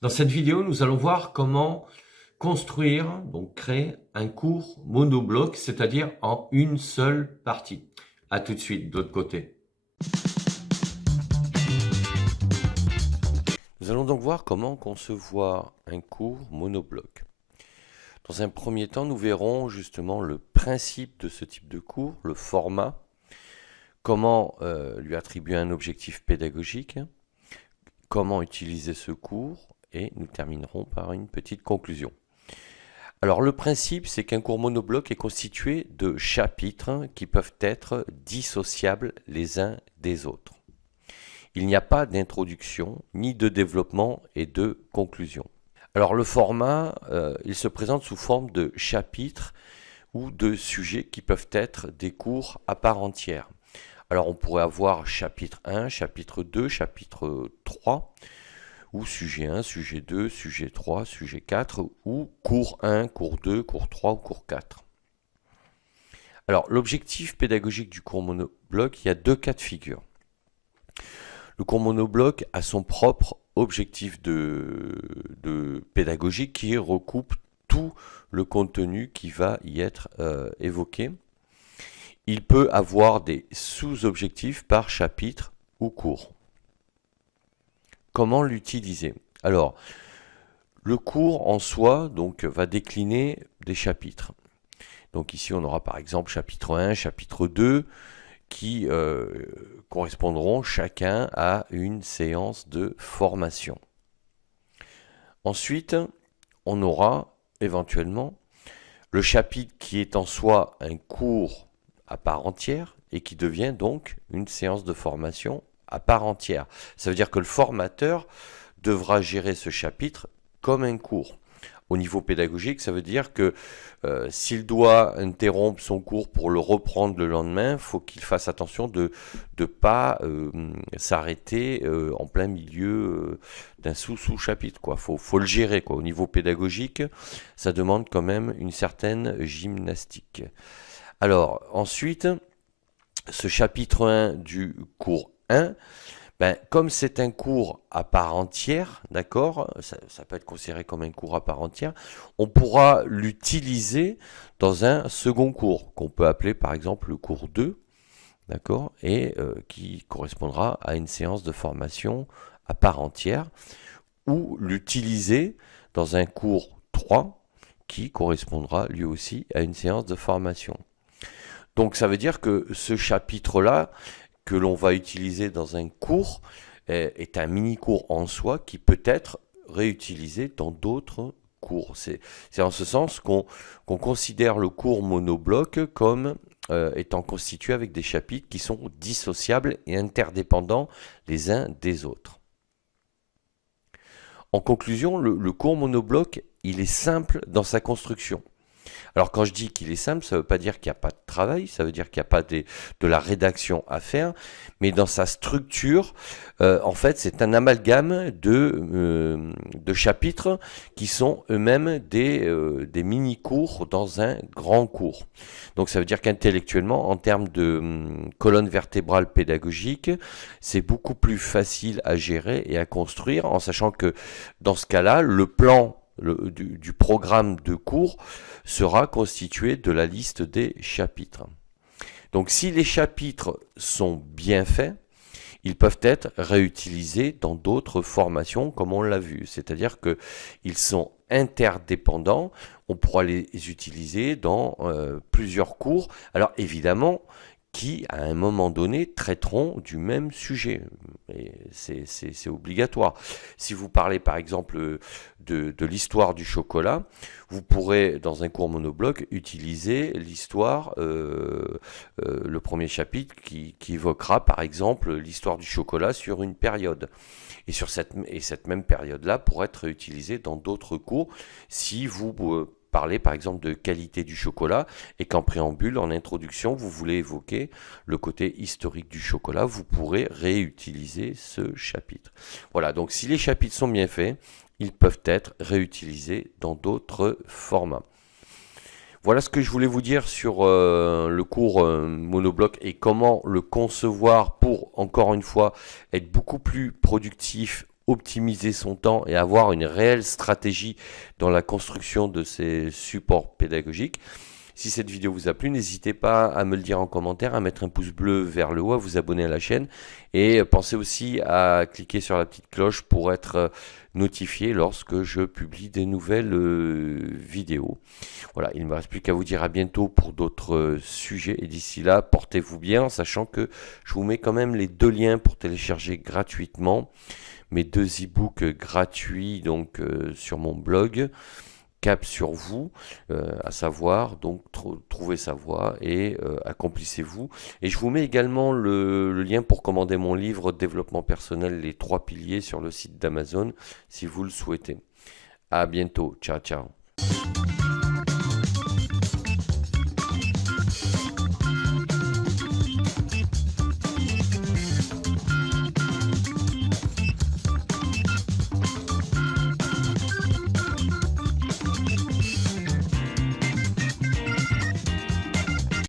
Dans cette vidéo, nous allons voir comment construire, donc créer un cours monobloc, c'est-à-dire en une seule partie. À tout de suite, de l'autre côté. Nous allons donc voir comment concevoir un cours monobloc. Dans un premier temps, nous verrons justement le principe de ce type de cours, le format, comment lui attribuer un objectif pédagogique, comment utiliser ce cours, et nous terminerons par une petite conclusion. Alors le principe, c'est qu'un cours monobloc est constitué de chapitres qui peuvent être dissociables les uns des autres. Il n'y a pas d'introduction, ni de développement et de conclusion. Alors le format, il se présente sous forme de chapitres ou de sujets qui peuvent être des cours à part entière. Alors on pourrait avoir chapitre 1, chapitre 2, chapitre 3, ou sujet 1, sujet 2, sujet 3, sujet 4, ou cours 1, cours 2, cours 3 ou cours 4. Alors, l'objectif pédagogique du cours monobloc, il y a deux cas de figure. Le cours monobloc a son propre objectif de pédagogie qui recoupe tout le contenu qui va y être évoqué. Il peut avoir des sous-objectifs par chapitre ou cours. Comment l'utiliser? Alors, le cours en soi donc, va décliner des chapitres. Donc ici, on aura par exemple chapitre 1, chapitre 2, qui correspondront chacun à une séance de formation. Ensuite, on aura éventuellement le chapitre qui est en soi un cours à part entière et qui devient donc une séance de formation à part entière. Ça veut dire que le formateur devra gérer ce chapitre comme un cours. Au niveau pédagogique, ça veut dire que s'il doit interrompre son cours pour le reprendre le lendemain, il faut qu'il fasse attention de ne pas s'arrêter en plein milieu d'un sous-chapitre. Il faut le gérer. Au niveau pédagogique, ça demande quand même une certaine gymnastique. Alors, ensuite, ce chapitre 1 du cours 1, comme c'est un cours à part entière, d'accord, ça peut être considéré comme un cours à part entière, on pourra l'utiliser dans un second cours, qu'on peut appeler par exemple le cours 2, d'accord, et qui correspondra à une séance de formation à part entière, ou l'utiliser dans un cours 3, qui correspondra lui aussi à une séance de formation. Donc ça veut dire que ce chapitre-là, que l'on va utiliser dans un cours, est un mini-cours en soi qui peut être réutilisé dans d'autres cours. C'est en ce sens qu'on considère le cours monobloc comme étant constitué avec des chapitres qui sont dissociables et interdépendants les uns des autres. En conclusion, le cours monobloc, il est simple dans sa construction. Alors quand je dis qu'il est simple, ça ne veut pas dire qu'il n'y a pas de travail, ça veut dire qu'il n'y a pas de la rédaction à faire, mais dans sa structure, en fait, c'est un amalgame de chapitres qui sont eux-mêmes des mini-cours dans un grand cours. Donc ça veut dire qu'intellectuellement, en termes de colonne vertébrale pédagogique, c'est beaucoup plus facile à gérer et à construire, en sachant que dans ce cas-là, le plan du programme de cours sera constitué de la liste des chapitres. Donc si les chapitres sont bien faits, ils peuvent être réutilisés dans d'autres formations comme on l'a vu. C'est-à-dire qu'ils sont interdépendants, on pourra les utiliser dans plusieurs cours. Alors évidemment, qui, à un moment donné, traiteront du même sujet. C'est obligatoire. Si vous parlez, par exemple, de l'histoire du chocolat, vous pourrez, dans un cours monobloc, utiliser l'histoire, le premier chapitre qui évoquera, par exemple, l'histoire du chocolat sur une période. Et cette même période-là pourrait être utilisée dans d'autres cours si vous parlez par exemple de qualité du chocolat et qu'en préambule, en introduction, vous voulez évoquer le côté historique du chocolat, vous pourrez réutiliser ce chapitre. Voilà, donc si les chapitres sont bien faits, ils peuvent être réutilisés dans d'autres formats. Voilà ce que je voulais vous dire sur le cours monobloc et comment le concevoir pour, encore une fois, être beaucoup plus productif optimiser son temps et avoir une réelle stratégie dans la construction de ces supports pédagogiques. Si cette vidéo vous a plu, n'hésitez pas à me le dire en commentaire, à mettre un pouce bleu vers le haut, à vous abonner à la chaîne et pensez aussi à cliquer sur la petite cloche pour être notifié lorsque je publie des nouvelles vidéos. Voilà, il ne me reste plus qu'à vous dire à bientôt pour d'autres sujets et d'ici là, portez-vous bien en sachant que je vous mets quand même les 2 liens pour télécharger gratuitement mes 2 e-books gratuits donc sur mon blog. Cap sur vous, à savoir, donc trouvez sa voie et accomplissez-vous. Et je vous mets également le lien pour commander mon livre Développement personnel, les 3 piliers sur le site d'Amazon si vous le souhaitez. À bientôt, ciao ciao.